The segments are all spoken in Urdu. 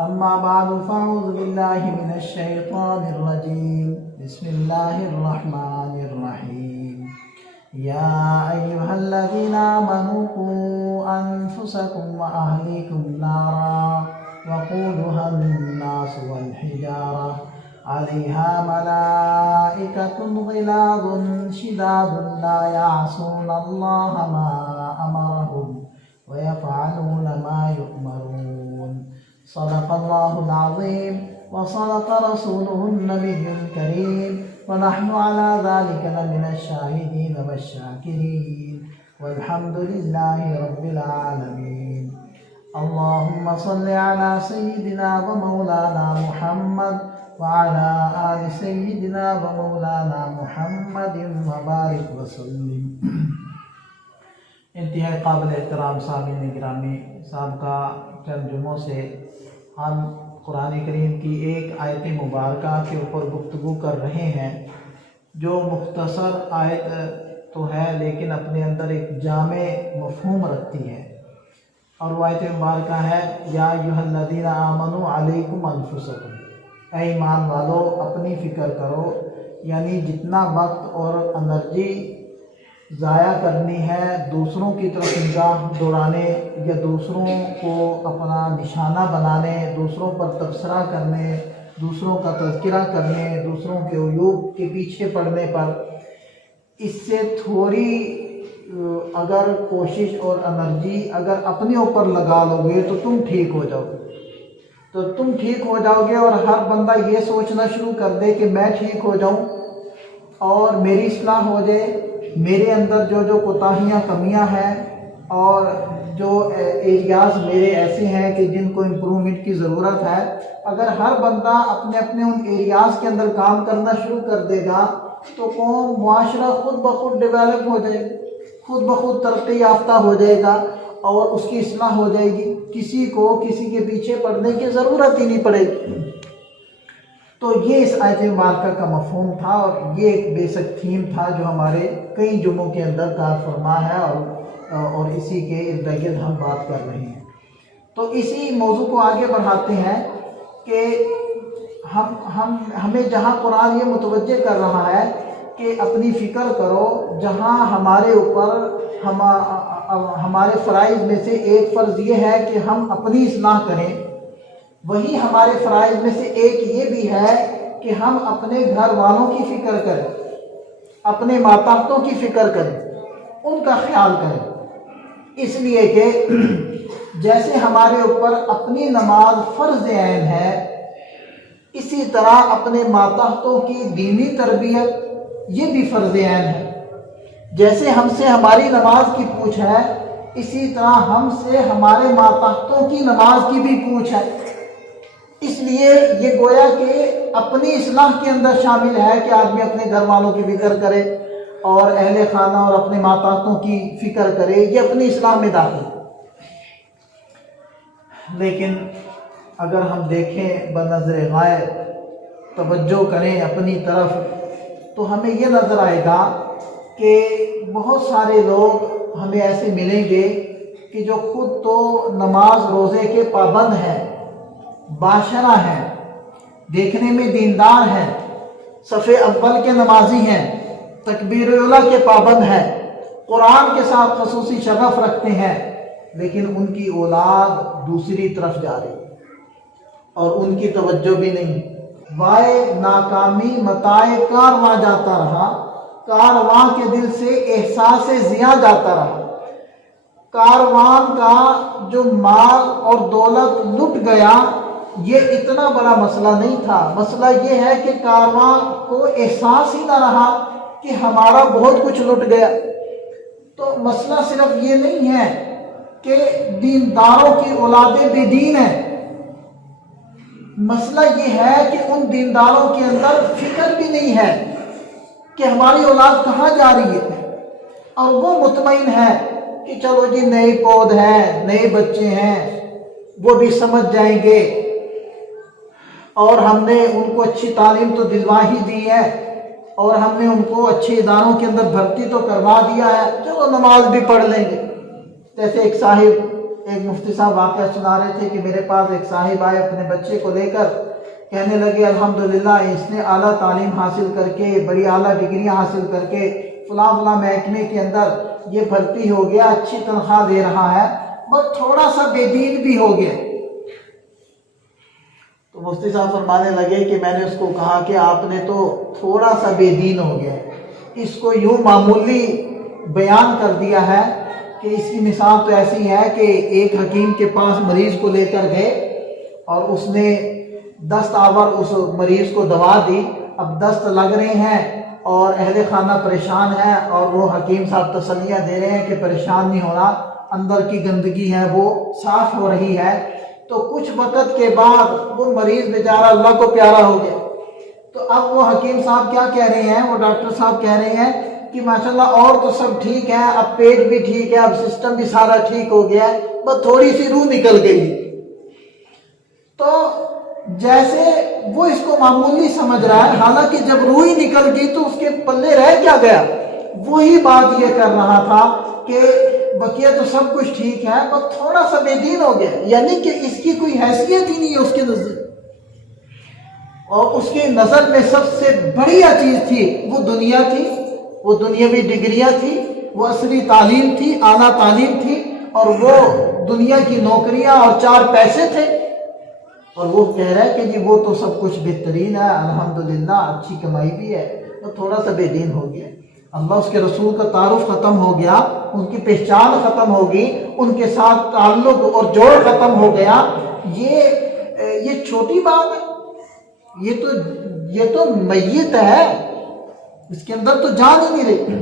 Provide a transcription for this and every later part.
أما بعد فأعوذ بالله من الشيطان الرجيم بسم الله الرحمن الرحيم يا أيها الذين آمنوا قوا أنفسكم وأهليكم نارا وقودها الناس والحجارة عليها ملائكة غلاظ شداد لا يعصون الله ما أمرهم ويفعلون ما يؤمرون صدق الله العظيم وصدق رسوله النبي الكريم ونحن على ذلك لمن الشاهدين والشاكرين والحمد لله رب العالمين اللهم صل على سيدنا ومولانا محمد وعلى آل سيدنا ومولانا محمد وبارك وسلم۔ انتہائی قابل احترام سامعین گرامی، سابقہ چند جمعوں سے ہم قرآن کریم کی ایک آیت مبارکہ کے اوپر گفتگو کر رہے ہیں، جو مختصر آیت تو ہے لیکن اپنے اندر ایک جامع مفہوم رکھتی ہے، اور وہ آیت مبارکہ ہے یا ایھا الذین آمنوا علیکم انفسکم، اے ایمان والو اپنی فکر کرو، یعنی جتنا وقت اور انرجی ضائع کرنی ہے دوسروں کی طرف نگاہ دوڑانے یا دوسروں کو اپنا نشانہ بنانے، دوسروں پر تبصرہ کرنے، دوسروں کا تذکرہ کرنے، دوسروں کے عیوب کے پیچھے پڑنے پر، اس سے تھوڑی اگر کوشش اور انرجی اگر اپنے اوپر لگا لو گے تو تم ٹھیک ہو جاؤ گے، اور ہر بندہ یہ سوچنا شروع کر دے کہ میں ٹھیک ہو جاؤں اور میری اصلاح ہو جائے، میرے اندر جو کوتاہیاں کمیاں ہیں اور جو ایریاز میرے ایسے ہیں کہ جن کو امپرومنٹ کی ضرورت ہے، اگر ہر بندہ اپنے ان ایریاز کے اندر کام کرنا شروع کر دے گا تو قوم معاشرہ خود بخود ڈیولپ ہو جائے گا، خود بخود ترقی یافتہ ہو جائے گا اور اس کی اصلاح ہو جائے گی، کسی کو کسی کے پیچھے پڑنے کی ضرورت ہی نہیں پڑے گی۔ تو یہ اس آیت مبارکہ کا مفہوم تھا اور یہ ایک بیسک تھیم تھا جو ہمارے کئی جمعوں کے اندر کار فرما ہے اور اسی کے ارد گرد ہم بات کر رہے ہیں۔ تو اسی موضوع کو آگے بڑھاتے ہیں کہ ہمیں جہاں قرآن یہ متوجہ کر رہا ہے کہ اپنی فکر کرو، جہاں ہمارے اوپر ہمارے فرائض میں سے ایک فرض یہ ہے کہ ہم اپنی اصلاح کریں، وہی ہمارے فرائض میں سے ایک یہ بھی ہے کہ ہم اپنے گھر والوں کی فکر کریں، اپنے ماتحتوں کی فکر کریں، ان کا خیال کریں، اس لیے کہ جیسے ہمارے اوپر اپنی نماز فرض عین ہے، اسی طرح اپنے ماتحتوں کی دینی تربیت یہ بھی فرض عین ہے۔ جیسے ہم سے ہماری نماز کی پوچھ ہے، اسی طرح ہم سے ہمارے ماتحتوں کی نماز کی بھی پوچھ ہے۔ اس لیے یہ گویا کہ اپنی اصلاح کے اندر شامل ہے کہ آدمی اپنے گھر والوں کی فکر کرے اور اہل خانہ اور اپنے ماتحتوں کی فکر کرے، یہ اپنی اصلاح میں داخل ہے۔ لیکن اگر ہم دیکھیں بنظر غائب، توجہ کریں اپنی طرف، تو ہمیں یہ نظر آئے گا کہ بہت سارے لوگ ہمیں ایسے ملیں گے کہ جو خود تو نماز روزے کے پابند ہیں، باشرہ ہیں، دیکھنے میں دیندار ہیں، صف اول کے نمازی ہیں، تکبیر اولیٰ کے پابند ہیں، قرآن کے ساتھ خصوصی شغف رکھتے ہیں، لیکن ان کی اولاد دوسری طرف جا رہی ہے اور ان کی توجہ بھی نہیں۔ وائے ناکامی متائے کارواں جاتا رہا، کارواں کے دل سے احساس ضیاء جاتا رہا۔ کاروان کا جو مال اور دولت لٹ گیا یہ اتنا بڑا مسئلہ نہیں تھا، مسئلہ یہ ہے کہ کارواں کو احساس ہی نہ رہا کہ ہمارا بہت کچھ لٹ گیا۔ تو مسئلہ صرف یہ نہیں ہے کہ دینداروں کی اولادیں بے دین ہیں، مسئلہ یہ ہے کہ ان دینداروں کے اندر فکر بھی نہیں ہے کہ ہماری اولاد کہاں جا رہی ہے، اور وہ مطمئن ہے کہ چلو جی نئے پود ہیں، نئے بچے ہیں، وہ بھی سمجھ جائیں گے اور ہم نے ان کو اچھی تعلیم تو دلوا ہی دی ہے اور ہم نے ان کو اچھے اداروں کے اندر بھرتی تو کروا دیا ہے، چلو نماز بھی پڑھ لیں گے۔ جیسے ایک صاحب ایک مفتی صاحب واقعہ سنا رہے تھے کہ میرے پاس ایک صاحب آئے اپنے بچے کو لے کر، کہنے لگے الحمدللہ اس نے اعلیٰ تعلیم حاصل کر کے، بڑی اعلیٰ ڈگریاں حاصل کر کے فلاں فلاں محکمے کے اندر یہ بھرتی ہو گیا، اچھی تنخواہ دے رہا ہے، بس تھوڑا سا بے دین بھی ہو گیا۔ تو مفتی صاحب فرمانے لگے کہ میں نے اس کو کہا کہ آپ نے تو تھوڑا سا بے دین ہو گیا، اس کو یوں معمولی بیان کر دیا ہے کہ اس کی مثال تو ایسی ہے کہ ایک حکیم کے پاس مریض کو لے کر گئے اور اس نے دست آور اس مریض کو دوا دی، اب دست لگ رہے ہیں اور اہل خانہ پریشان ہے، اور وہ حکیم صاحب تسلیاں دے رہے ہیں کہ پریشان نہیں ہونا، اندر کی گندگی ہے وہ صاف ہو رہی ہے۔ تو کچھ وقت کے بعد وہ مریض بیچارہ اللہ کو پیارا ہو گیا۔ تو اب وہ حکیم صاحب کیا کہہ رہے ہیں، وہ ڈاکٹر صاحب کہہ رہے ہیں کہ ماشاءاللہ اور تو سب ٹھیک ہے، اب پیٹ بھی ٹھیک ہے، اب سسٹم بھی سارا ٹھیک ہو گیا ہے، بس تھوڑی سی روح نکل گئی۔ تو جیسے وہ اس کو معمولی سمجھ رہا ہے، حالانکہ جب روح ہی نکل گئی تو اس کے پلے رہ کیا گیا۔ وہی بات یہ کر رہا تھا کہ بقیہ تو سب کچھ ٹھیک ہے، بس تھوڑا سا بے دین ہو گیا، یعنی کہ اس کی کوئی حیثیت ہی نہیں ہے اس کے نزدیک، اور اس کی نظر میں سب سے بڑھیا چیز تھی وہ دنیا تھی، وہ دنیاوی ڈگریاں تھی، وہ عصری تعلیم تھی، اعلیٰ تعلیم تھی، اور وہ دنیا کی نوکریاں اور چار پیسے تھے، اور وہ کہہ رہا ہے کہ جی وہ تو سب کچھ بہترین ہے، الحمدللہ اچھی کمائی بھی ہے، تو تھوڑا سا بے دین ہو گیا۔ اللہ اس کے رسول کا تعارف ختم ہو گیا، ان کی پہچان ختم ہوگی، ان کے ساتھ تعلق اور جوڑ ختم ہو گیا۔ یہ چھوٹی بات ہے، یہ تو میت ہے، اس کے اندر تو جان ہی نہیں رہی۔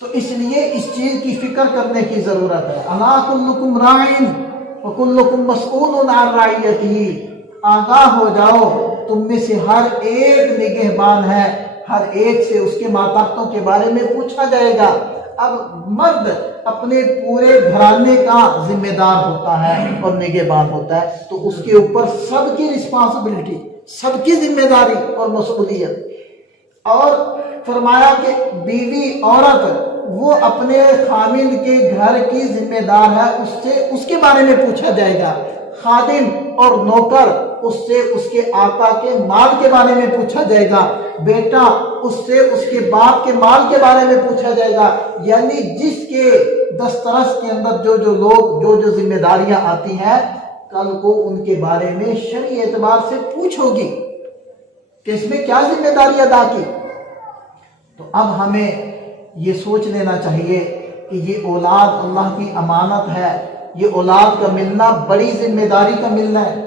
تو اس لیے اس چیز کی فکر کرنے کی ضرورت ہے۔ الا کلکم راعٍ وکلکم مسئول عن رعیتہ، آگاہ ہو جاؤ، تم میں سے ہر ایک نگہبان ہے، ہر ایک سے اس کے ماتحتوں کے بارے میں پوچھا جائے گا۔ اب مرد اپنے پورے گھرانے کا ذمہ دار ہوتا ہے اور نگہبان ہوتا ہے، تو اس کے اوپر سب کی رسپانسبلٹی، سب کی ذمہ داری اور مسئولیت۔ اور فرمایا کہ بیوی عورت وہ اپنے خامند کے گھر کی ذمہ دار ہے، اس کے بارے میں پوچھا جائے گا۔ خادم اور نوکر اس سے اس کے آقا کے مال کے بارے میں پوچھا جائے گا، بیٹا اس سے اس کے باپ کے مال کے بارے میں پوچھا جائے گا۔ یعنی جس کے دسترس کے اندر جو لوگ جو ذمہ داریاں آتی ہیں، کل کو ان کے بارے میں شرعی اعتبار سے پوچھ ہوگی کہ اس میں کیا ذمہ داری ادا کی۔ تو اب ہمیں یہ سوچ لینا چاہیے کہ یہ اولاد اللہ کی امانت ہے، یہ اولاد کا ملنا بڑی ذمہ داری کا ملنا ہے۔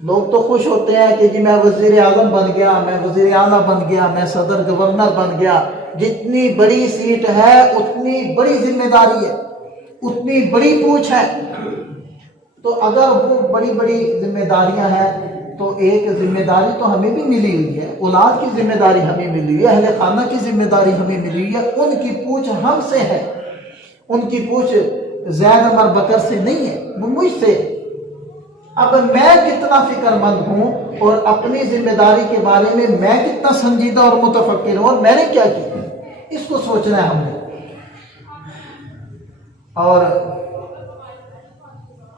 لوگ تو خوش ہوتے ہیں کہ جی میں وزیر اعظم بن گیا، میں وزیر اعلیٰ بن گیا، میں صدر گورنر بن گیا۔ جتنی بڑی سیٹ ہے اتنی بڑی ذمہ داری ہے، اتنی بڑی پوچھ ہے۔ تو اگر وہ بڑی بڑی ذمہ داریاں ہیں تو ایک ذمہ داری تو ہمیں بھی ملی ہوئی ہے، اولاد کی ذمہ داری ہمیں ملی ہوئی ہے، اہل خانہ کی ذمہ داری ہمیں ملی ہوئی ہے۔ ان کی پوچھ ہم سے ہے، ان کی پوچھ زید عمر بکر سے نہیں ہے، وہ مجھ سے۔ اب میں کتنا فکر مند ہوں اور اپنی ذمہ داری کے بارے میں میں کتنا سنجیدہ اور متفکر ہوں، اور میں نے کیا کیا، اس کو سوچنا ہے ہم نے۔ اور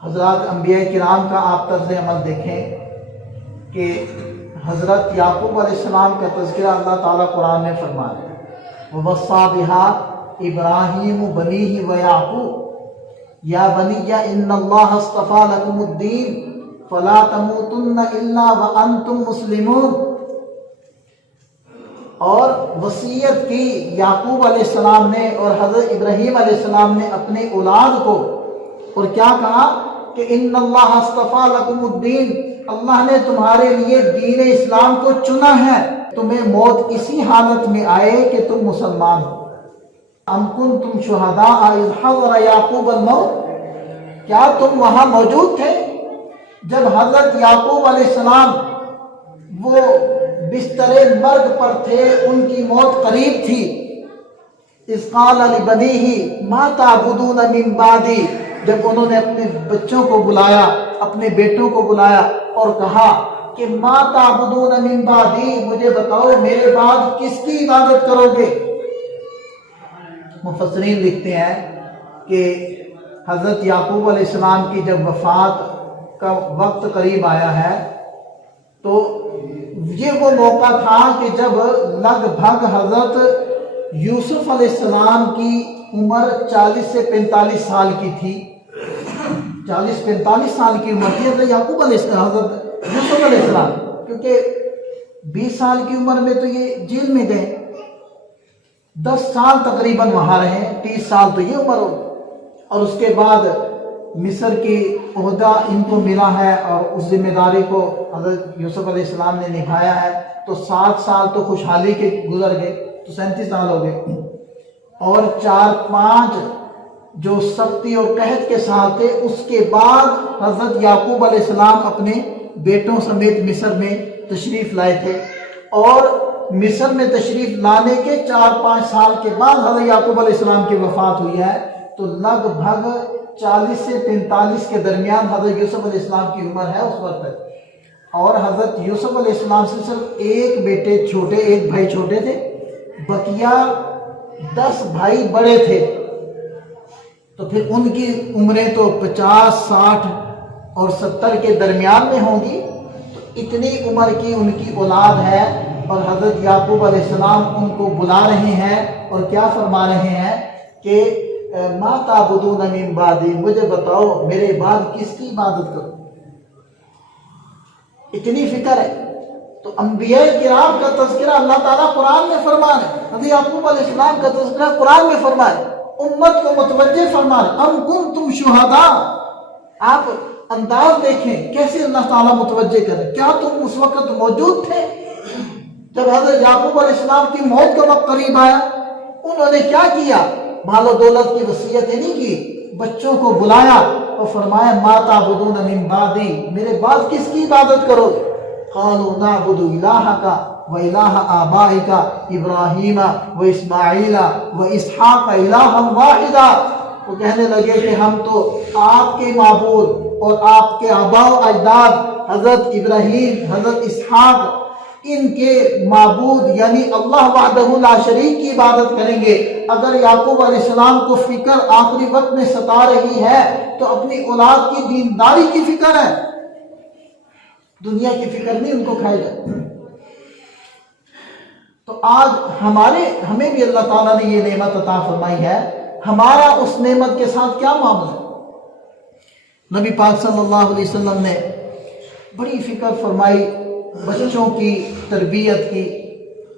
حضرات انبیاء کرام کا آپ طرز عمل دیکھیں کہ حضرت یعقوب علیہ السلام کا تذکرہ اللہ تعالیٰ قرآن میں فرمایا ہے، وَوَصَّىٰ بِهَا إِبْرَاهِيمُ بَنِيهِ وَيَعْقُوبُ یا بنی ان اللہ اصطفیٰ لکم الدین فلا تموتن الا وانتم مسلمون۔ اور وصیت کی یعقوب علیہ السلام نے اور حضرت ابراہیم علیہ السلام نے اپنے اولاد کو، اور کیا کہا کہ ان اللہ اصطفیٰ لکم الدین، اللہ نے تمہارے لیے دین اسلام کو چنا ہے، تمہیں موت اسی حالت میں آئے کہ تم مسلمان ہو۔ ام کنتم شہداء اذ حضر یعقوب الموت، کیا تم وہاں موجود تھے جب حضرت یعقوب علیہ السلام وہ بستر مرگ پر تھے، ان کی موت قریب تھی۔ اذ قال لبنیہ ما تعبدون من بعدی، جب انہوں نے اپنے بچوں کو بلایا، اپنے بیٹوں کو بلایا اور کہا کہ ما تعبدون من بعدی، مجھے بتاؤ میرے بعد کس کی عبادت کرو گے۔ مفسرین لکھتے ہیں کہ حضرت یعقوب علیہ السلام کی جب وفات کا وقت قریب آیا ہے تو یہ وہ موقع تھا کہ جب لگ بھگ حضرت یوسف علیہ السلام کی عمر 40 سے 45 سال کی تھی. 40-45 سال کی عمر تھی حضرت یعقوب علیہ السلام، حضرت یوسف علیہ السلام، کیونکہ 20 سال کی عمر میں تو یہ جیل میں گئے، 10 سال تقریباً وہاں رہے، 30 سال تو یہ عمر ہو. اور اس کے بعد مصر کی عہدہ ان کو ملا ہے اور اس ذمہ داری کو حضرت یوسف علیہ السلام نے نبھایا ہے. تو 7 سال تو خوشحالی کے گزر گئے، تو 37 سال ہو گئے، اور 4-5 جو سختی اور قحط کے سال تھے. اس کے بعد حضرت یعقوب علیہ السلام اپنے بیٹوں سمیت مصر میں تشریف لائے تھے، اور مصر میں تشریف لانے کے 4-5 سال کے بعد حضرت یعقوب علیہ السلام کی وفات ہوئی ہے. تو لگ بھگ 40 سے 45 کے درمیان حضرت یوسف علیہ السلام کی عمر ہے اس وقت. اور حضرت یوسف علیہ السلام سے صرف ایک بیٹے چھوٹے، ایک بھائی چھوٹے تھے، بقیہ 10 بھائی بڑے تھے. تو پھر ان کی عمریں تو 50، 60 اور 70 کے درمیان میں ہوں گی. تو اتنی عمر کی ان کی اولاد ہے، اور حضرت یعقوب علیہ السلام ان کو بلا رہے ہیں اور کیا فرما رہے ہیں کہ ما تعبدون من بعدی، مجھے بتاؤ میرے بعد کس کی عبادت کروں. اتنی فکر ہے. تو انبیاء کرام کا تذکرہ اللہ تعالیٰ قرآن میں فرما رہے ہیں، حضرت یعقوب علیہ السلام کا تذکرہ قرآن میں فرما رہے، امت کو متوجہ فرما رہے. ام کنتم شہداء، آپ انداز دیکھیں کیسے اللہ تعالیٰ متوجہ کرے. کیا تم اس وقت موجود تھے جب حضرت یعقوب علیہ السلام کی موت کا وقت قریب آیا؟ انہوں نے کیا کیا؟ مال و دولت کی وصیتیں نہیں کی، بچوں کو بلایا اور فرمایا ما تعبدون من بعدی، میرے بعد کس کی عبادت کرو؟ قالوا نعبد الہک و الہ آبائک ابراہیم و اسماعیل و اسحاق الہا واحدا. وہ کہنے لگے کہ ہم تو آپ کے معبود اور آپ کے آباء و اجداد حضرت ابراہیم، حضرت اسحاق، ان کے معبود یعنی اللہ وحدہ لا شریک کی عبادت کریں گے. اگر یعقوب علیہ السلام کو فکر آخری وقت میں ستا رہی ہے تو اپنی اولاد کی دینداری کی فکر ہے، دنیا کی فکر نہیں ان کو کھائے جائے. تو آج ہمیں بھی اللہ تعالیٰ نے یہ نعمت عطا فرمائی ہے، ہمارا اس نعمت کے ساتھ کیا معاملہ ہے؟ نبی پاک صلی اللہ علیہ وسلم نے بڑی فکر فرمائی بچوں کی تربیت کی.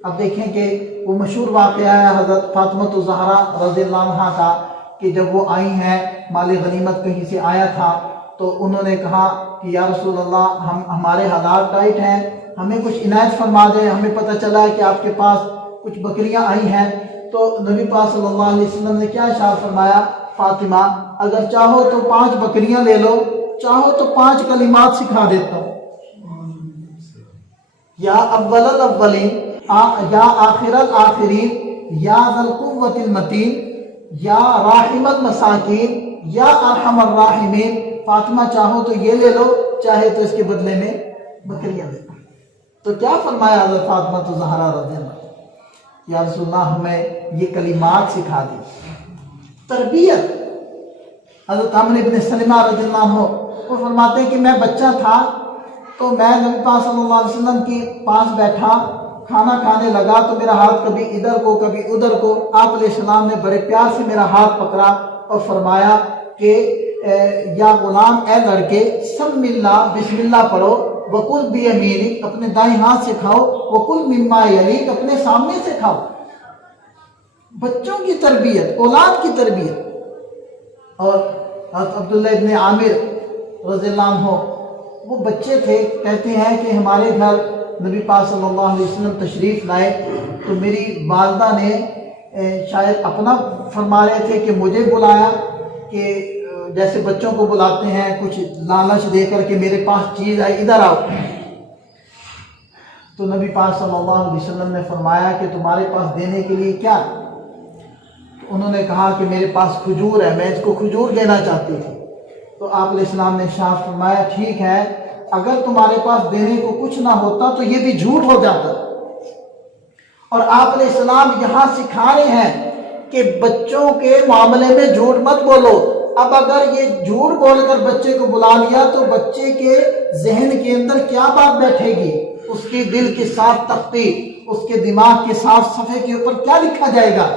اب دیکھیں کہ وہ مشہور واقعہ ہے حضرت فاطمہ الزہرا رضی اللہ عنہا کا کہ جب وہ آئی ہیں، مال غنیمت کہیں سے آیا تھا، تو انہوں نے کہا کہ یا رسول اللہ ہمارے حالات ٹائٹ ہیں، ہمیں کچھ عنایت فرما دیں، ہمیں پتہ چلا ہے کہ آپ کے پاس کچھ بکریاں آئی ہیں. تو نبی پاک صلی اللہ علیہ وسلم نے کیا ارشاد فرمایا؟ فاطمہ اگر چاہو تو 5 بکریاں لے لو، چاہو تو 5 کلمات سکھا دیتا ہوں، یا اول الاولین، یا آخر الاخرین، یا ذا القوۃ المتین، یا راحم المساکین، یا ارحم الراحمین. فاطمہ چاہو تو یہ لے لو، چاہے تو اس کے بدلے میں بکریاں لے لو. تو کیا فرمایا حضرت فاطمہ الزہرا رضی اللہ عنہا؟ یا رسول اللہ ہمیں یہ کلمات سکھا دی. تربیت. حضرت عمرو بن سلمہ رضی اللہ عنہ وہ فرماتے ہیں کہ میں بچہ تھا تو میں نبی پاک صلی اللہ علیہ وسلم کے پاس بیٹھا، کھانا کھانے لگا تو میرا ہاتھ کبھی ادھر کو کبھی ادھر کو. آپ علیہ السلام نے بڑے پیار سے میرا ہاتھ پکڑا اور فرمایا کہ یا غلام، اے لڑکے، سم اللہ، بسم اللہ پڑھو، وکل بیمینک، اپنے دائیں ہاتھ سے کھاؤ، وکل مما یلیک، اپنے سامنے سے کھاؤ. بچوں کی تربیت، اولاد کی تربیت. اور حضرت عبداللہ ابن عامر رضی اللہ عنہ وہ بچے تھے، کہتے ہیں کہ ہمارے گھر نبی پاک صلی اللہ علیہ وسلم تشریف لائے تو میری والدہ نے شاید اپنا فرما رہے تھے کہ مجھے بلایا، کہ جیسے بچوں کو بلاتے ہیں کچھ لالچ دے کر کہ میرے پاس چیز ہے، ادھر آؤ. تو نبی پاک صلی اللہ علیہ وسلم نے فرمایا کہ تمہارے پاس دینے کے لیے کیا؟ انہوں نے کہا کہ میرے پاس کھجور ہے، میں اس کو کھجور دینا چاہتی تھی. تو آپ علیہ السلام نے ارشاد فرمایا ٹھیک ہے، اگر تمہارے پاس دینے کو کچھ نہ ہوتا تو یہ بھی جھوٹ ہو جاتا. اور آپ علیہ السلام یہاں سکھا رہے ہیں کہ بچوں کے معاملے میں جھوٹ مت بولو۔ اب اگر یہ جھوٹ بول کر بچے کو بلا لیا تو بچے کے ذہن کے اندر کیا بات بیٹھے گی؟ اس کے دل کی صاف تختی، اس کے دماغ کے صاف صفحے کے اوپر کیا لکھا جائے گا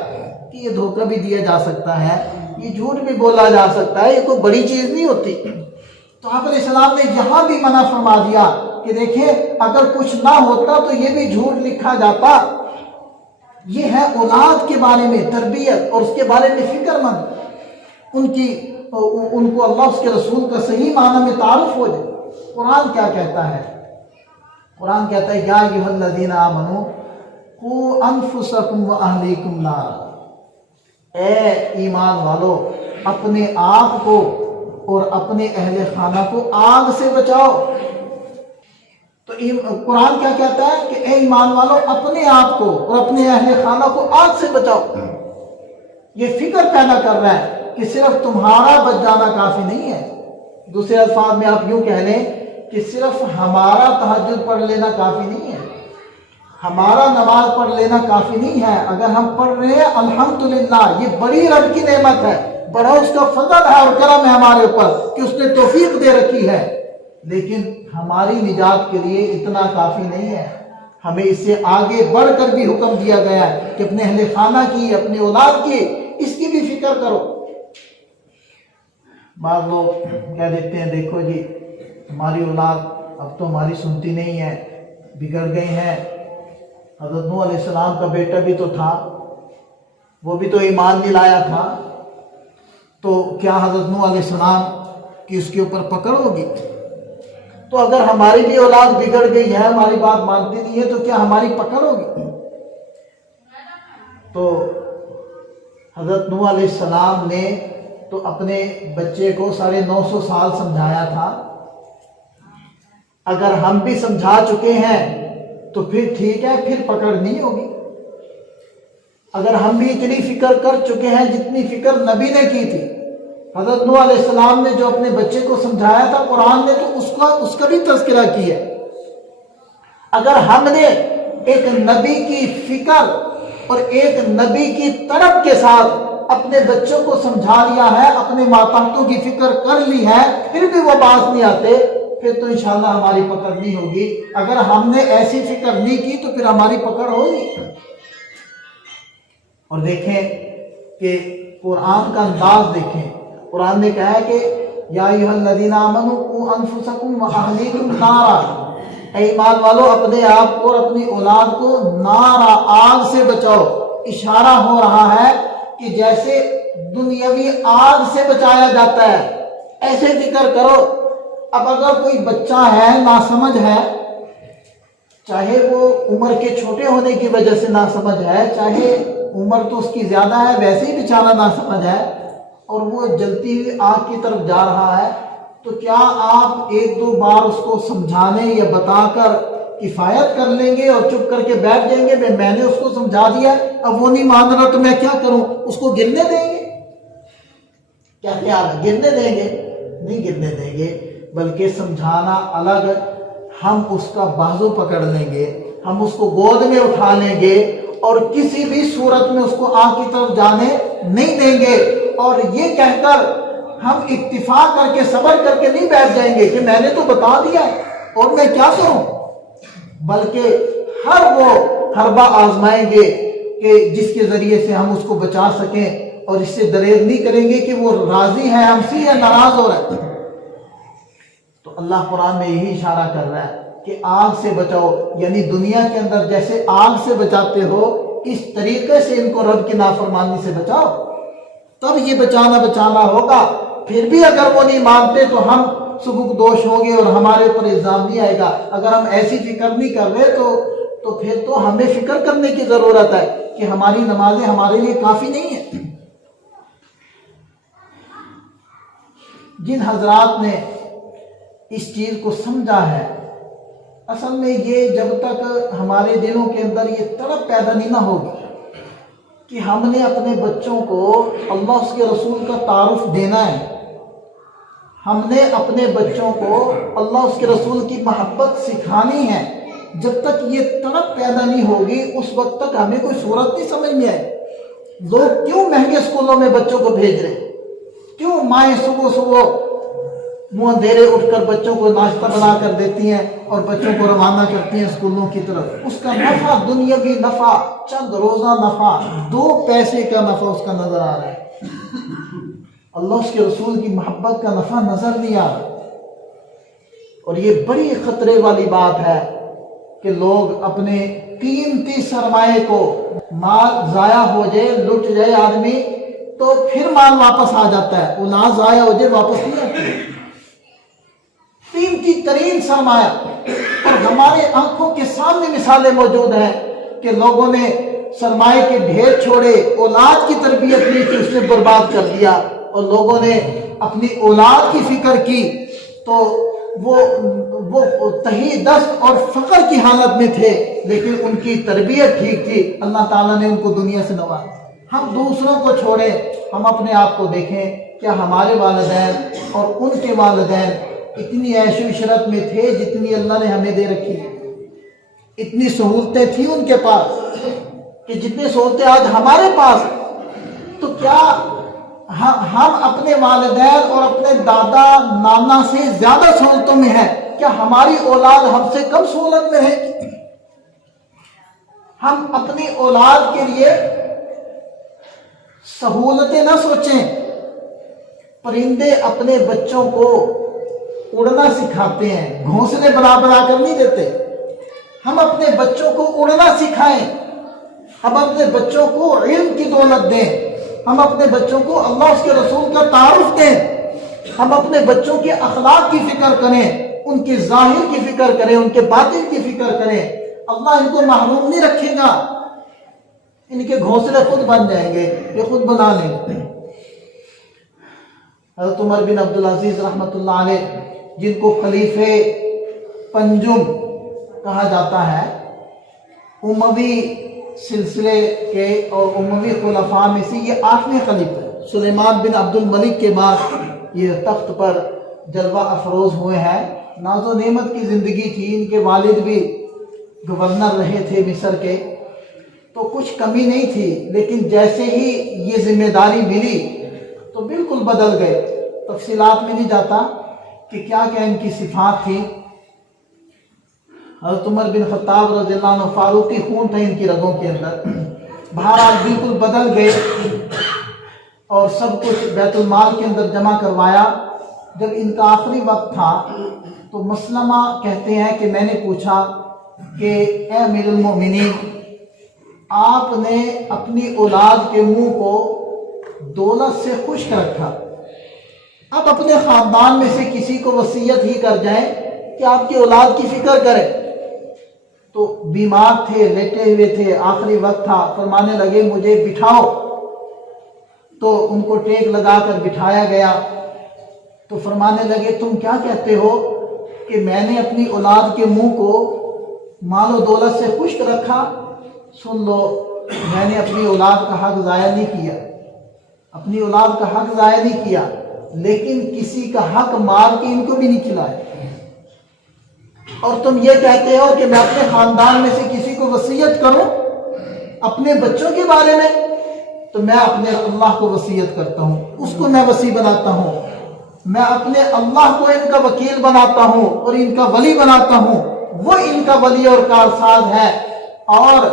کہ یہ دھوکہ بھی دیا جا سکتا ہے، یہ جھوٹ بھی بولا جا سکتا ہے، یہ کوئی بڑی چیز نہیں ہوتی۔ تو آپ علیہ السلام نے یہاں بھی منع فرما دیا کہ دیکھیں اگر کچھ نہ ہوتا تو یہ بھی جھوٹ لکھا جاتا۔ یہ ہے اولاد کے بارے میں تربیت اور اس کے بارے میں فکر مند، ان کو اللہ اس کے رسول کا صحیح معنی میں تعارف ہو جائے۔ قرآن کیا کہتا ہے؟ قرآن کہتا ہے یا ایھا الذین آمنوا قوا انفسکم واہلیکم نارا، اے ایمان والو اپنے آپ کو اور اپنے اہل خانہ کو آگ سے بچاؤ۔ تو قرآن کیا کہتا ہے کہ اے ایمان والو اپنے آپ کو اور اپنے اہل خانہ کو آگ سے بچاؤ۔ یہ فکر پیدا کر رہا ہے کہ صرف تمہارا بچ جانا کافی نہیں ہے۔ دوسرے الفاظ میں آپ یوں کہہ لیں کہ صرف ہمارا تہجد پڑھ لینا کافی نہیں ہے، ہمارا نماز پڑھ لینا کافی نہیں ہے۔ اگر ہم پڑھ رہے ہیں الحمدللہ، یہ بڑی رب کی نعمت ہے، بڑا اس کا فضل ہے اور کرم ہے ہمارے اوپر کہ اس نے توفیق دے رکھی ہے، لیکن ہماری نجات کے لیے اتنا کافی نہیں ہے۔ ہمیں اس سے آگے بڑھ کر بھی حکم دیا گیا ہے کہ اپنے اہل خانہ کی، اپنی اولاد کی، اس کی بھی فکر کرو۔ بعض لوگ کہہ دیتے ہیں دیکھو جی ہماری اولاد اب تو ہماری سنتی نہیں ہے، بگڑ گئے ہیں۔ حضرت نوح علیہ السلام کا بیٹا بھی تو تھا، وہ بھی تو ایمان نہیں لایا تھا، تو کیا حضرت نوح علیہ السلام کی اس کے اوپر پکڑ ہوگی؟ تو اگر ہماری بھی اولاد بگڑ گئی ہے، ہماری بات مانتی نہیں ہے، تو کیا ہماری پکڑ ہوگی؟ تو حضرت نوح علیہ السلام نے تو اپنے بچے کو 950 سال سمجھایا تھا۔ اگر ہم بھی سمجھا چکے ہیں تو پھر ٹھیک ہے، پھر پکڑ نہیں ہوگی۔ اگر ہم بھی اتنی فکر کر چکے ہیں جتنی فکر نبی نے کی تھی، حضرت نوح علیہ السلام نے جو اپنے بچے کو سمجھایا تھا، قرآن نے تو اس کا بھی تذکرہ کیا ہے۔ اگر ہم نے ایک نبی کی فکر اور ایک نبی کی طرف کے ساتھ اپنے بچوں کو سمجھا لیا ہے، اپنے ماتحتوں کی فکر کر لی ہے، پھر بھی وہ باز نہیں آتے، پھر تو انشاءاللہ ہماری پکڑ نہیں ہوگی۔ اگر ہم نے ایسی فکر نہیں کی تو پھر ہماری پکڑ ہوگی۔ اور دیکھیں کہ قرآن کا انداز دیکھیں، قرآن نے کہا ہے کہ یا ایھا الذین آمنوا قوا انفسکم واہلیکم نارا، اے ایمان والو اپنے آپ کو اور اپنی اولاد کو نارا، آگ سے بچاؤ۔ اشارہ ہو رہا ہے کہ جیسے دنیاوی آگ سے بچایا جاتا ہے ایسے فکر کرو۔ اب اگر کوئی بچہ ہے ناسمجھ ہے، چاہے وہ عمر کے چھوٹے ہونے کی وجہ سے ناسمجھ ہے، چاہے عمر تو اس کی زیادہ ہے ویسے ہی بیچارہ ناسمجھ ہے، اور وہ جلتی ہوئی آگ کی طرف جا رہا ہے، تو کیا آپ 1-2 بار اس کو سمجھانے یا بتا کر کفایت کر لیں گے اور چپ کر کے بیٹھ جائیں گے میں نے اس کو سمجھا دیا، اب وہ نہیں مان رہا تو میں کیا کروں؟ اس کو گرنے دیں گے؟ کیا خیال ہے؟ گرنے دیں گے؟ نہیں گرنے دیں گے، بلکہ سمجھانا الگ، ہم اس کا بازو پکڑ لیں گے، ہم اس کو گود میں اٹھا لیں گے اور کسی بھی صورت میں اس کو آگ کی طرف جانے نہیں دیں گے، اور یہ کہہ کر ہم اکتفا کر کے صبر کر کے نہیں بیٹھ جائیں گے کہ میں نے تو بتا دیا اور میں کیا کروں، بلکہ ہر وہ حربہ آزمائیں گے کہ جس کے ذریعے سے ہم اس کو بچا سکیں، اور اس سے دریغ نہیں کریں گے کہ وہ راضی ہے ہم سے یا ناراض ہو رہا ہے۔ تو اللہ قرآن میں یہی اشارہ کر رہا ہے کہ آگ سے بچاؤ، یعنی دنیا کے اندر جیسے آگ سے بچاتے ہو اس طریقے سے ان کو رب کی نافرمانی سے بچاؤ، تب یہ بچانا ہوگا۔ پھر بھی اگر وہ نہیں مانتے تو ہم سبک دوش ہوں گے اور ہمارے اوپر الزام نہیں آئے گا۔ اگر ہم ایسی فکر نہیں کر رہے تو پھر تو ہمیں فکر کرنے کی ضرورت ہے کہ ہماری نمازیں ہمارے لیے کافی نہیں ہیں۔ جن حضرات نے اس چیز کو سمجھا ہے، اصل میں یہ جب تک ہمارے دلوں کے اندر یہ طلب پیدا نہیں نہ ہوگی کہ ہم نے اپنے بچوں کو اللہ اس کے رسول کا تعارف دینا ہے، ہم نے اپنے بچوں کو اللہ اس کے رسول کی محبت سکھانی ہے، جب تک یہ طلب پیدا نہیں ہوگی اس وقت تک ہمیں کوئی صورت نہیں سمجھ میں آئے۔ لوگ کیوں مہنگے اسکولوں میں بچوں کو بھیج رہے ہیں؟ کیوں مائیں صبح صبح منہ اندھیرے اٹھ کر بچوں کو ناشتہ بنا کر دیتی ہیں اور بچوں کو روانہ کرتی ہیں اسکولوں کی طرف؟ اس کا نفع دنیاوی نفع، چند روزہ نفع، 2 پیسے کا نفع اس کا نظر آ رہا ہے، اللہ اس کے رسول کی محبت کا نفع نظر نہیں آ رہا۔ اور یہ بڑی خطرے والی بات ہے کہ لوگ اپنے قیمتی سرمایے کو، مال ضائع ہو جائے، لٹ جائے آدمی تو پھر مال واپس آ جاتا ہے، اولاد ضائع ہو جائے واپس نہیں آتی، قیمتی ترین سرمایہ۔ اور ہمارے آنکھوں کے سامنے مثالیں موجود ہیں کہ لوگوں نے سرمایے کے ڈھیر چھوڑے، اولاد کی تربیت نہیں کی، اس نے برباد کر دیا، اور لوگوں نے اپنی اولاد کی فکر کی تو وہ تہی دست اور فقر کی حالت میں تھے، لیکن ان کی تربیت ٹھیک تھی، اللہ تعالیٰ نے ان کو دنیا سے نوازا۔ ہم دوسروں کو چھوڑیں، ہم اپنے آپ کو دیکھیں، کیا ہمارے والدین اور ان کے والدین اتنی عیش و عشرت میں تھے جتنی اللہ نے ہمیں دے رکھی؟ اتنی سہولتیں تھیں ان کے پاس کہ جتنی سہولتیں آج ہمارے پاس؟ تو کیا ہم اپنے والدین اور اپنے دادا نانا سے زیادہ سہولتوں میں ہیں؟ کیا ہماری اولاد ہم سے کم سہولت میں ہے؟ ہم اپنی اولاد کے لیے سہولتیں نہ سوچیں۔ پرندے اپنے بچوں کو اڑنا سکھاتے ہیں، گھونسلے بنا بنا کر نہیں دیتے۔ ہم اپنے بچوں کو اڑنا سکھائیں، ہم اپنے بچوں کو علم کی دولت دیں، ہم اپنے بچوں کو اللہ اس کے رسول کا تعارف دیں، ہم اپنے بچوں کے اخلاق کی فکر کریں، ان کے ظاہر کی فکر کریں، ان کے باطن کی فکر کریں۔ اللہ ان کو محروم نہیں رکھے گا، ان کے گھونسلے خود بن جائیں گے، یہ خود بنا لیں گے۔ حضرت عمر بن عبدالعزیز رحمۃ اللہ علیہ، جن کو خلیفہ پنجم کہا جاتا ہے، اموی سلسلے کے اور اموی خلفاء میں سے یہ 8ویں خلیفہ، سلیمان بن عبد الملک کے بعد یہ تخت پر جلوہ افروز ہوئے ہیں۔ ناز و نعمت کی زندگی تھی، ان کے والد بھی گورنر رہے تھے مصر کے، تو کچھ کمی نہیں تھی، لیکن جیسے ہی یہ ذمہ داری ملی تو بالکل بدل گئے۔ تفصیلات میں نہیں جاتا کہ کیا کیا ان کی صفات تھی۔ حضرت عمر بن خطاب رضی اللہ عنہ، فاروقی خون تھا ان کی رگوں کے اندر، بہرحال بالکل بدل گئے اور سب کچھ بیت المال کے اندر جمع کروایا۔ جب ان کا آخری وقت تھا تو مسلمہ کہتے ہیں کہ میں نے پوچھا کہ اے امیر المومنین، آپ نے اپنی اولاد کے منہ کو دولت سے خشک رکھا، اب اپنے خاندان میں سے کسی کو وصیت ہی کر جائیں کہ آپ کی اولاد کی فکر کریں۔ تو بیمار تھے، لیٹے ہوئے تھے، آخری وقت تھا، فرمانے لگے مجھے بٹھاؤ، تو ان کو ٹیک لگا کر بٹھایا گیا۔ تو فرمانے لگے تم کیا کہتے ہو کہ میں نے اپنی اولاد کے منہ کو مال و دولت سے خشک رکھا؟ سن لو، میں نے اپنی اولاد کا حق ضائع نہیں کیا، اپنی اولاد کا حق ضائع نہیں کیا، لیکن کسی کا حق مار کے ان کو بھی نہیں کھلایا۔ اور تم یہ کہتے ہو کہ میں اپنے خاندان میں سے کسی کو وصیت کروں اپنے بچوں کے بارے میں، تو میں اپنے اللہ کو وصیت کرتا ہوں، اس کو میں وصی بناتا ہوں، میں اپنے اللہ کو ان کا وکیل بناتا ہوں اور ان کا ولی بناتا ہوں، وہ ان کا ولی اور کارساز ہے۔ اور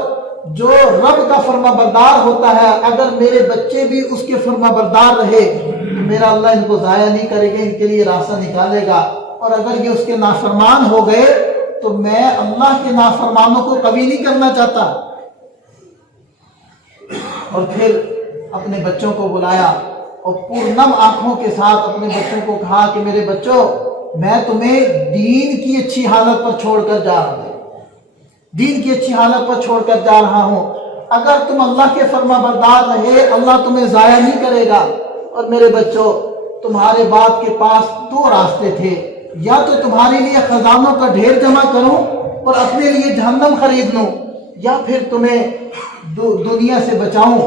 جو رب کا فرما بردار ہوتا ہے، اگر میرے بچے بھی اس کے فرما بردار رہے تو میرا اللہ ان کو ضائع نہیں کرے گا، ان کے لیے راستہ نکالے گا۔ اور اگر یہ اس کے نافرمان ہو گئے تو میں اللہ کے نافرمانوں کو کبھی نہیں کرنا چاہتا۔ اور پھر اپنے بچوں کو بلایا اور پورنم آنکھوں کے ساتھ اپنے بچوں کو کہا کہ میرے بچوں، میں تمہیں دین کی اچھی حالت پر چھوڑ کر جا رہا ہوں، دین کی اچھی حالت پر چھوڑ کر جا رہا ہوں، اگر تم اللہ کے فرما بردار رہے اللہ تمہیں ضائع نہیں کرے گا۔ اور میرے بچوں، تمہارے باپ کے پاس 2 راستے تھے، یا تو تمہارے لیے خزانوں کا ڈھیر جمع کروں اور اپنے لیے جہنم خرید لوں، یا پھر تمہیں دنیا سے بچاؤں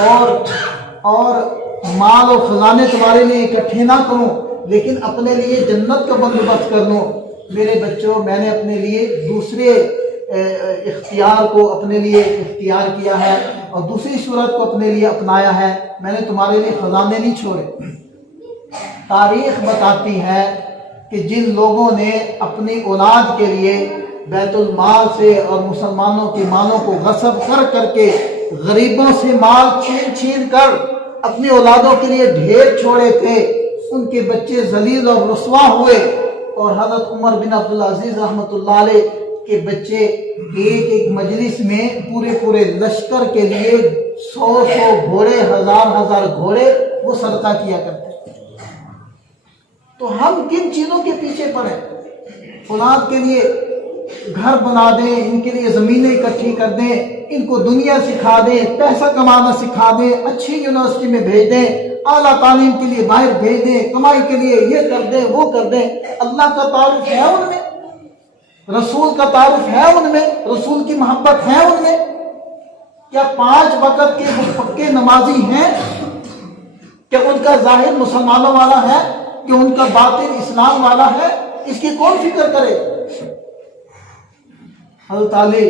اور مال اور خزانے تمہارے لیے اکٹھے نہ کروں، لیکن اپنے لیے جنت کا بندوبست کر لوں۔ میرے بچوں، میں نے اپنے لیے دوسرے اختیار کو اپنے لیے اختیار کیا ہے، اور دوسری صورت کو اپنے لیے اپنایا ہے، میں نے تمہارے لیے خزانے نہیں چھوڑے۔ تاریخ بتاتی ہے کہ جن لوگوں نے اپنی اولاد کے لیے بیت المال سے اور مسلمانوں کے مالوں کو غصب کر کے غریبوں سے مال چھین کر اپنی اولادوں کے لیے ڈھیر چھوڑے تھے، ان کے بچے ذلیل اور رسوا ہوئے، اور حضرت عمر بن عبدالعزیز رحمۃ اللہ علیہ کے بچے ایک مجلس میں پورے لشکر کے لیے 100 گھوڑے، ہزار گھوڑے وہ صدقہ کیا کرتے۔ تو ہم کن چیزوں کے پیچھے پڑے؟ اولاد کے لیے گھر بنا دیں، ان کے لیے زمینیں اکٹھی کر دیں، ان کو دنیا سکھا دیں، پیسہ کمانا سکھا دیں، اچھی یونیورسٹی میں بھیج دیں، اعلیٰ تعلیم کے لیے باہر بھیج دیں، کمائی کے لیے یہ کر دیں وہ کر دیں۔ اللہ کا تعارف ہے ان میں؟ رسول کا تعارف ہے ان میں؟ رسول کی محبت ہے ان میں؟ کیا 5 وقت کے پکے نمازی ہیں؟ کیا ان کا ظاہر مسلمانوں والا ہے کہ ان کا باطن اسلام والا ہے؟ اس کی کون فکر کرے؟ حضرت علی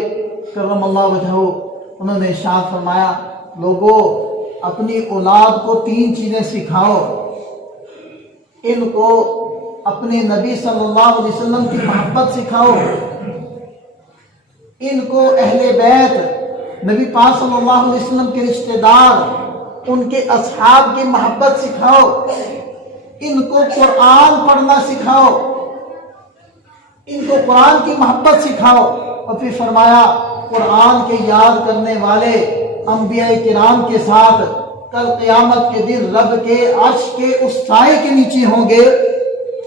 کرم اللہ وجہہ انہوں نے ارشاد فرمایا، لوگوں اپنی اولاد کو 3 چیزیں سکھاؤ، ان کو اپنے نبی صلی اللہ علیہ وسلم کی محبت سکھاؤ، ان کو اہل بیت نبی پاک صلی اللہ علیہ وسلم کے رشتہ دار ان کے اصحاب کی محبت سکھاؤ، ان کو قرآن پڑھنا سکھاؤ، ان کو قرآن کی محبت سکھاؤ۔ اور پھر فرمایا قرآن کے یاد کرنے والے انبیاء کرام کے ساتھ کل قیامت کے دن رب کے عرش کے اس سائے کے نیچے ہوں گے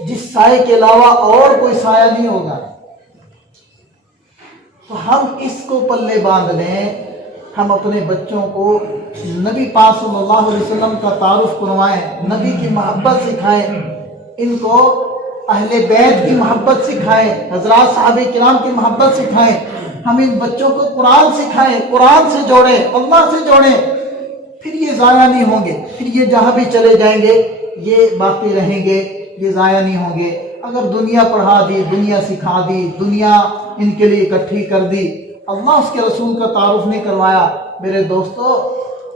جس سائے کے علاوہ اور کوئی سایہ نہیں ہوگا۔ تو ہم اس کو پلے باندھ لیں، ہم اپنے بچوں کو نبی پاک صلی اللہ علیہ وسلم کا تعارف کروائیں، نبی کی محبت سکھائیں، ان کو اہل بیت کی محبت سکھائیں، حضرات صحابہ کرام کی محبت سکھائیں، ہم ان بچوں کو قرآن سکھائیں، قرآن سے جوڑیں، اللہ سے جوڑیں، پھر یہ ضائع نہیں ہوں گے، پھر یہ جہاں بھی چلے جائیں گے یہ باقی رہیں گے، یہ ضائع نہیں ہوں گے۔ اگر دنیا پڑھا دی، دنیا سکھا دی، دنیا ان کے لیے اکٹھی کر دی، اللہ اس کے رسول کا تعارف نہیں کروایا میرے دوستو،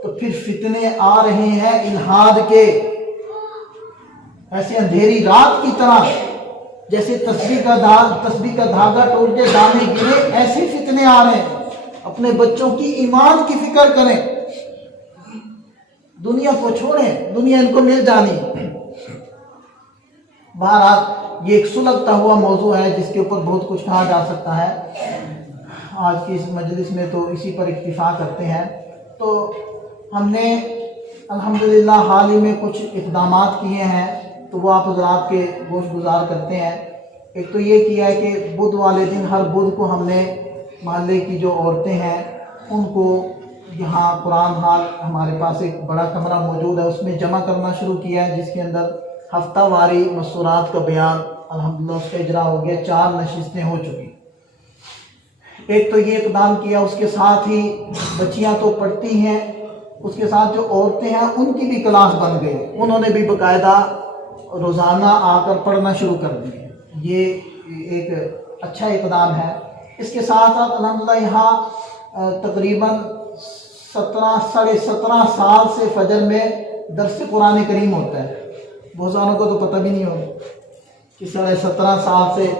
تو پھر فتنے آ رہے ہیں الہاد کے، ایسے اندھیری رات کی طرح، جیسے تسبیح کا دھاگا ٹوٹ کے دانے گرے، ایسے فتنے آ رہے ہیں۔ اپنے بچوں کی ایمان کی فکر کریں، دنیا کو چھوڑیں، دنیا ان کو مل جانی۔ بہرحال یہ ایک سلگتا ہوا موضوع ہے جس کے اوپر بہت کچھ کہا جا سکتا ہے، آج کی اس مجلس میں تو اسی پر اکتفا کرتے ہیں۔ تو ہم نے الحمدللہ حال ہی میں کچھ اقدامات کیے ہیں تو وہ آپ حضرات کے گوش گزار کرتے ہیں۔ ایک تو یہ کیا ہے کہ بدھ والے دن ہر بدھ کو ہم نے محلے کی جو عورتیں ہیں ان کو یہاں قرآن حال ہمارے پاس ایک بڑا کمرہ موجود ہے، اس میں جمع کرنا شروع کیا ہے، جس کے اندر ہفتہ واری مسورات کا بیان الحمدللہ اس کا اجرا ہو گیا، 4 نشستیں ہو چکی۔ ایک تو یہ اقدام کیا، اس کے ساتھ ہی بچیاں تو پڑھتی ہیں، اس کے ساتھ جو عورتیں ہیں ان کی بھی کلاس بن گئی، انہوں نے بھی باقاعدہ روزانہ آ کر پڑھنا شروع کر دی۔ یہ ایک اچھا اقدام ہے۔ اس کے ساتھ ساتھ الحمدللہ یہاں تقریباً 17 سال سے فجر میں درس قرآن کریم ہوتا ہے، بہت ساروں کو تو پتہ بھی نہیں ہوگا کہ 17 سال سے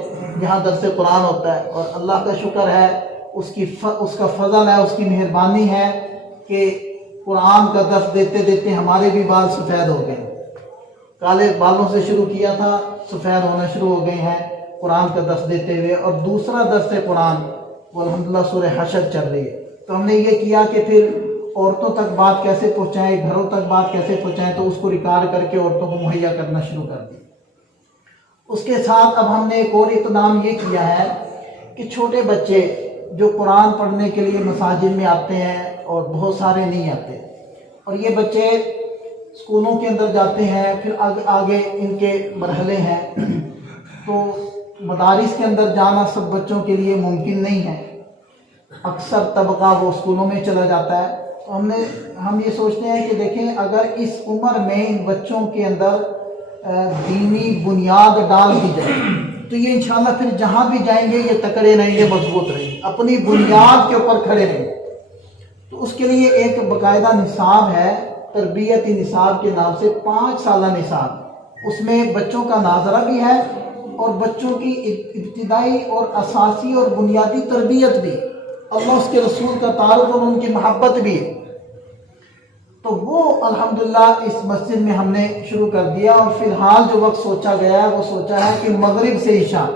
یہاں درس قرآن ہوتا ہے، اور اللہ کا شکر ہے، اس کا فضل ہے، اس کی مہربانی ہے کہ قرآن کا درس دیتے دیتے ہمارے بھی بال سفید ہو گئے، کالے بالوں سے شروع کیا تھا، سفید ہونا شروع ہو گئے ہیں قرآن کا درس دیتے ہوئے۔ اور دوسرا درس قرآن وہ الحمدللہ سورہ حشر چل رہی ہے۔ تو ہم نے یہ کیا کہ پھر عورتوں تک بات کیسے پہنچائیں، گھروں تک بات کیسے پہنچائیں، تو اس کو ریکارڈ کر کے عورتوں کو مہیا کرنا شروع کر دی۔ اس کے ساتھ اب ہم نے ایک اور اقدام یہ کیا ہے کہ چھوٹے بچے جو قرآن پڑھنے کے لیے مساجد میں آتے ہیں اور بہت سارے نہیں آتے، اور یہ بچے اسکولوں کے اندر جاتے ہیں، پھر آگے ان کے مرحلے ہیں، تو مدارس کے اندر جانا سب بچوں کے لیے ممکن نہیں ہے، اکثر طبقہ وہ اسکولوں میں چلا جاتا ہے۔ تو ہم یہ سوچتے ہیں کہ دیکھیں اگر اس عمر میں ان بچوں کے اندر دینی بنیاد ڈال دی جائے تو یہ انشاءاللہ پھر جہاں بھی جائیں گے یہ تکڑے رہیں گے، مضبوط رہیں گے، اپنی بنیاد کے اوپر کھڑے رہیں گے۔ تو تو اس کے لیے ایک باقاعدہ نصاب ہے، تربیتی نصاب کے نام سے 5 سالہ نصاب، اس میں بچوں کا ناظرہ بھی ہے اور بچوں کی ابتدائی اور اساسی اور بنیادی تربیت بھی، اللہ اس کے رسول کا تعارف اور ان کی محبت بھی ہے۔ تو وہ الحمدللہ اس مسجد میں ہم نے شروع کر دیا، اور فی الحال جو وقت سوچا گیا ہے وہ سوچا ہے کہ مغرب سے عشاء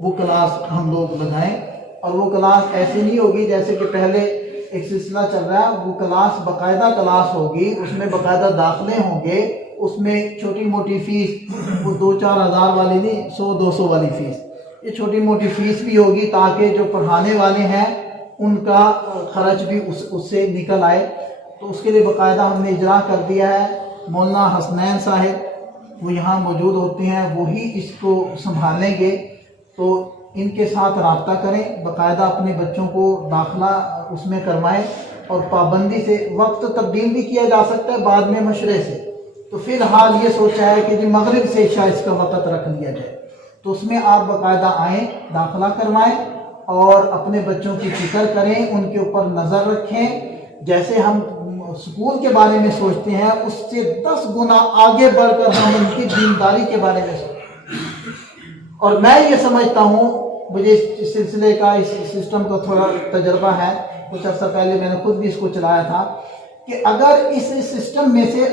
وہ کلاس ہم لوگ لگائیں، اور وہ کلاس ایسی نہیں ہوگی جیسے کہ پہلے ایک سلسلہ چل رہا ہے، وہ کلاس باقاعدہ کلاس ہوگی، اس میں باقاعدہ داخلے ہوں گے، اس میں چھوٹی موٹی فیس، وہ 2-4 ہزار والی نہیں، 100-200 والی فیس، یہ چھوٹی موٹی فیس بھی ہوگی تاکہ جو پڑھانے والے ہیں ان کا خرچ بھی اس سے نکل آئے۔ تو اس کے لیے باقاعدہ ہم نے اجرا کر دیا ہے، مولانا حسنین صاحب وہ یہاں موجود ہوتے ہیں، وہی اس کو سنبھالیں گے، تو ان کے ساتھ رابطہ کریں، باقاعدہ اپنے بچوں کو داخلہ اس میں کروائیں، اور پابندی سے وقت تبدیل بھی کیا جا سکتا ہے بعد میں مشورے سے۔ تو فی الحال یہ سوچا ہے کہ جی مغرب سے عشاء اس کا وقت رکھ لیا جائے، تو اس میں آپ باقاعدہ آئیں، داخلہ کروائیں اور اپنے بچوں کی فکر کریں، ان کے اوپر نظر رکھیں، جیسے ہم سکول کے بارے میں سوچتے ہیں اس سے 10 گنا آگے بڑھ کر ہم ان کی دینداری کے بارے میں سوچیں۔ اور میں یہ سمجھتا ہوں، مجھے اس سلسلے کا، اس سسٹم کا تھوڑا تجربہ ہے، کچھ عرصہ پہلے میں نے خود بھی اس کو چلایا تھا، کہ اگر اس سسٹم میں سے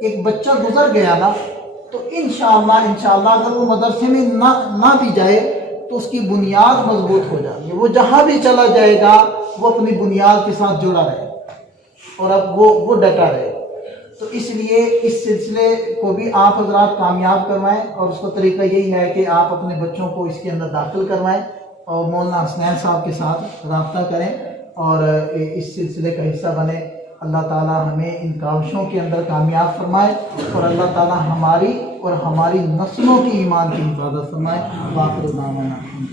ایک بچہ گزر گیا نا، تو انشاءاللہ اگر وہ مدرسے میں نہ بھی جائے تو اس کی بنیاد مضبوط ہو جائے گی، وہ جہاں بھی چلا جائے گا وہ اپنی بنیاد کے ساتھ جڑا رہے گا اور اب وہ ڈٹا رہے۔ تو اس لیے اس سلسلے کو بھی آپ حضرات کامیاب کروائیں، اور اس کا طریقہ یہی ہے کہ آپ اپنے بچوں کو اس کے اندر داخل کروائیں اور مولانا حسنین صاحب کے ساتھ رابطہ کریں اور اس سلسلے کا حصہ بنیں۔ اللہ تعالی ہمیں ان کاوشوں کے اندر کامیاب فرمائے، اور اللہ تعالی ہماری اور ہماری نسلوں کی ایمان کی حفاظت فرمائے۔ واخر دعوانا